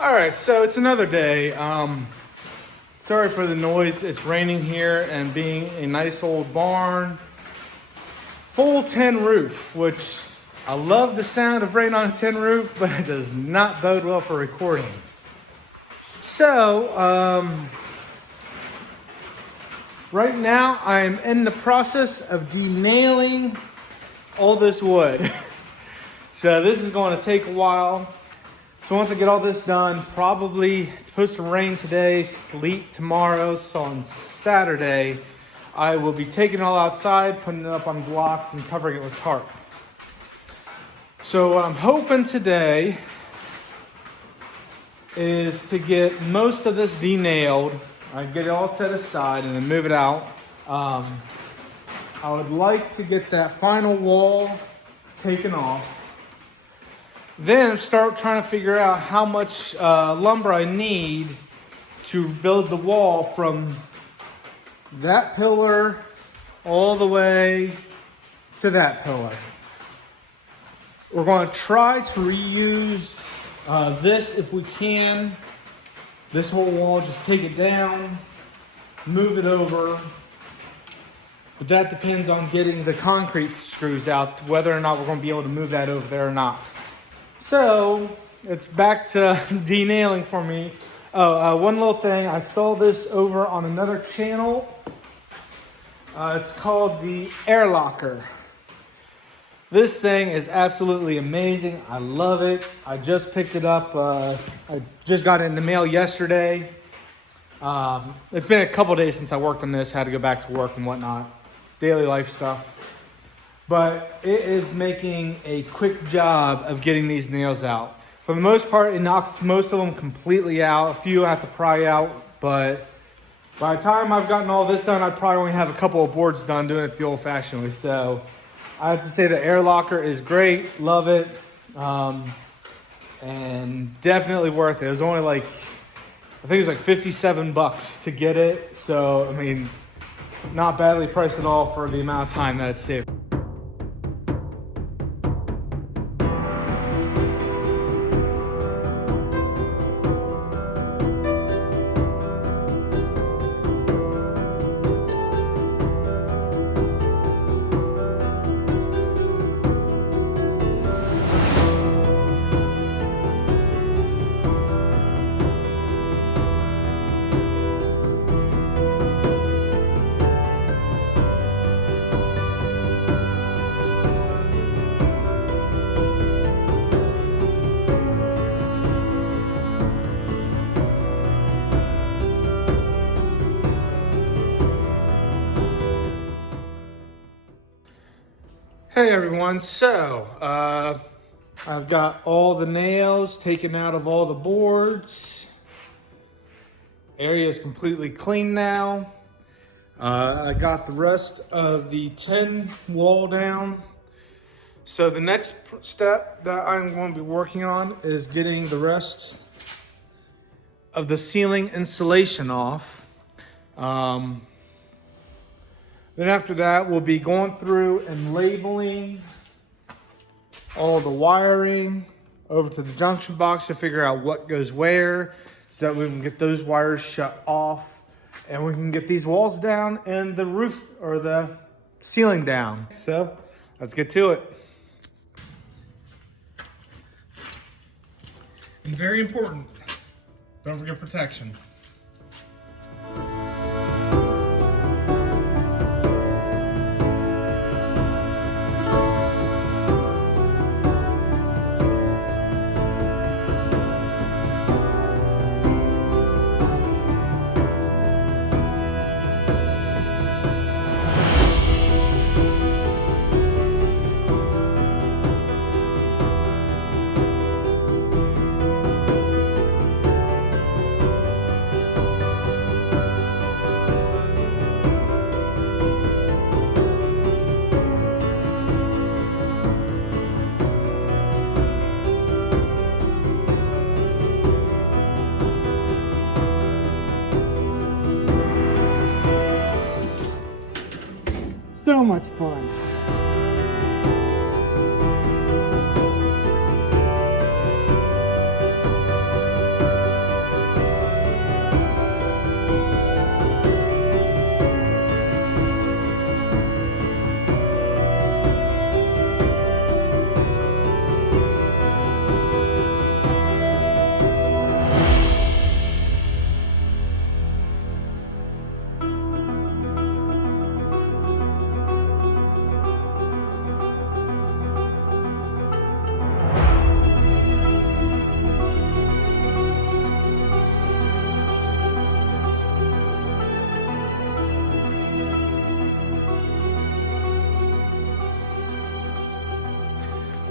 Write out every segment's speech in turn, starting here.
All right, so it's another day. Sorry for the noise. It's raining here, and being a nice old barn, full tin roof, which I love the sound of rain on a tin roof, but it does not bode well for recording. So, right now I'm in the process of denailing all this wood. So this is going to take a while. So once I get all this done, probably it's supposed to rain today, sleet tomorrow. So on Saturday, I will be taking it all outside, putting it up on blocks and covering it with tarp. So what I'm hoping today is to get most of this denailed. I get it all set aside and then move it out. I would like to get that final wall taken off. Then start trying to figure out how much lumber I need to build the wall from that pillar all the way to that pillar. We're going to try to reuse this if we can. This whole wall, just take it down, move it over. But that depends on getting the concrete screws out, whether or not we're going to be able to move that over there or not. So it's back to denailing for me. One little thing, I saw this over on another channel. It's called the Air Locker. This thing is absolutely amazing. I love it. I just picked it up. I just got it in the mail yesterday. It's been a couple days since I worked on this. Had to go back to work and whatnot. Daily life stuff. But it is making a quick job of getting these nails out. For the most part, it knocks most of them completely out. A few I have to pry out, but by the time I've gotten all this done, I'd probably only have a couple of boards done doing it the old-fashioned way. So I have to say the Air Locker is great. Love it. And definitely worth it. It was only like, I think it was like $57 to get it. So, I mean, not badly priced at all for the amount of time that it saved. Hey everyone, so I've got all the nails taken out of all the boards. Area is completely clean now. I got the rest of the tin wall down. So the next step that I'm going to be working on is getting the rest of the ceiling insulation off. Then after that, we'll be going through and labeling all the wiring over to the junction box to figure out what goes where so that we can get those wires shut off and we can get these walls down and the roof or the ceiling down. So let's get to it. And very important, don't forget protection. So much fun.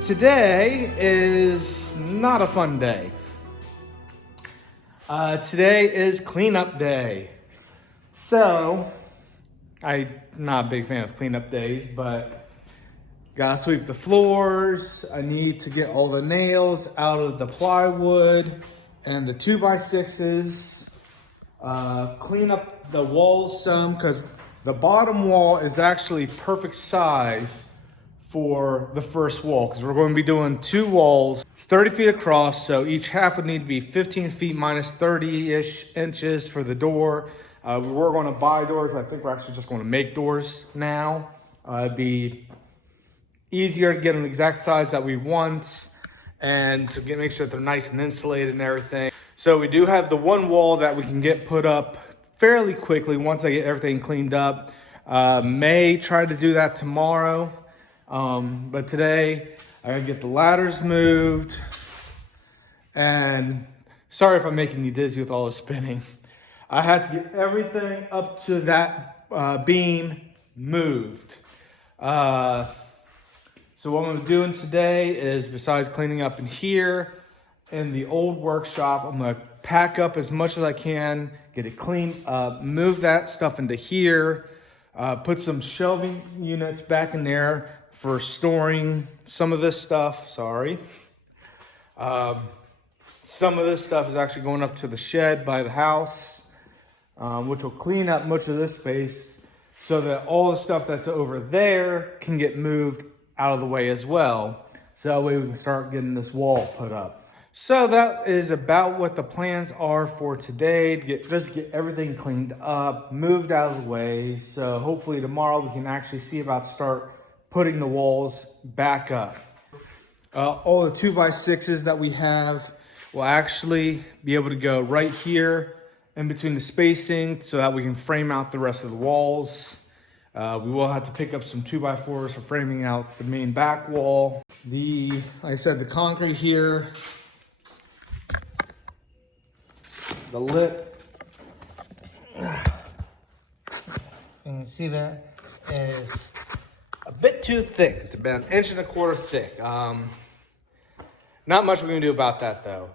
today is not a fun day. Today is cleanup day. So, I'm not a big fan of cleanup days, but gotta sweep the floors. I need to get all the nails out of the plywood and the 2x6s. Clean up the walls some, because the bottom wall is actually perfect size for the first wall, because we're going to be doing 2 walls. It's 30 feet across, so each half would need to be 15 feet minus 30-ish inches for the door. We were going to buy doors, but I think we're actually just going to make doors now. It'd be easier to get an exact size that we want and to make sure that they're nice and insulated and everything. So we do have the one wall that we can get put up fairly quickly once I get everything cleaned up. May try to do that tomorrow. But today I gotta get the ladders moved, and sorry if I'm making you dizzy with all the spinning. I had to get everything up to that beam moved. So what I'm doing today is, besides cleaning up in here in the old workshop, I'm gonna pack up as much as I can, get it cleaned up, move that stuff into here, put some shelving units back in there for storing some of this stuff, sorry. Some of this stuff is actually going up to the shed by the house, which will clean up much of this space so that all the stuff that's over there can get moved out of the way as well. So that way we can start getting this wall put up. So that is about what the plans are for today. Just get everything cleaned up, moved out of the way. So hopefully tomorrow we can actually see about start putting the walls back up. All the 2x6s that we have will actually be able to go right here in between the spacing so that we can frame out the rest of the walls. We will have to pick up some 2x4s for framing out the main back wall. Like I said, the concrete here, the lip, you can see that is a bit too thick. It's about 1.25 inches thick. Not much we're gonna do about that though.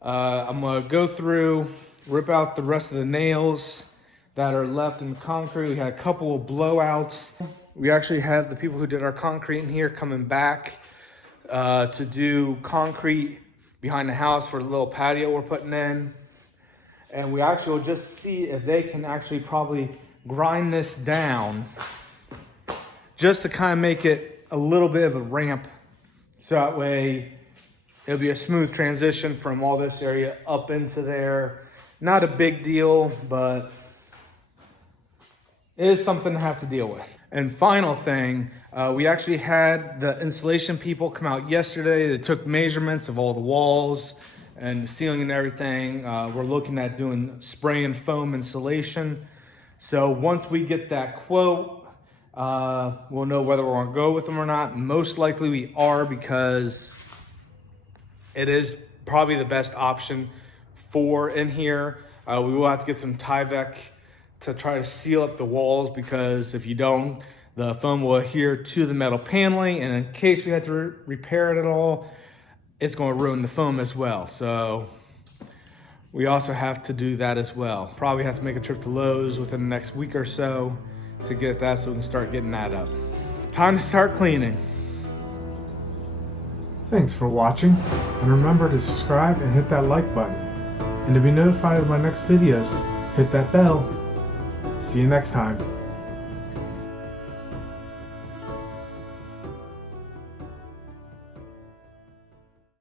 I'm gonna go through, rip out the rest of the nails that are left in the concrete. We had a couple of blowouts. We actually have the people who did our concrete in here coming back to do concrete behind the house for the little patio we're putting in. And we actually will just see if they can actually probably grind this down just to kind of make it a little bit of a ramp. So that way it'll be a smooth transition from all this area up into there. Not a big deal, but it is something to have to deal with. And final thing, we actually had the installation people come out yesterday. They took measurements of all the walls and the ceiling and everything. We're looking at doing spray and foam insulation. So once we get that quote, we'll know whether we're gonna go with them or not. Most likely we are, because it is probably the best option for in here. We will have to get some Tyvek to try to seal up the walls, because if you don't, the foam will adhere to the metal paneling, and in case we had to repair it at all, it's going to ruin the foam as well. So we also have to do that as well. Probably have to make a trip to Lowe's within the next week or so to get that, so we can start getting that up. Time to start cleaning. Thanks for watching, and remember to subscribe and hit that like button. And to be notified of my next videos, hit that bell. See you next time.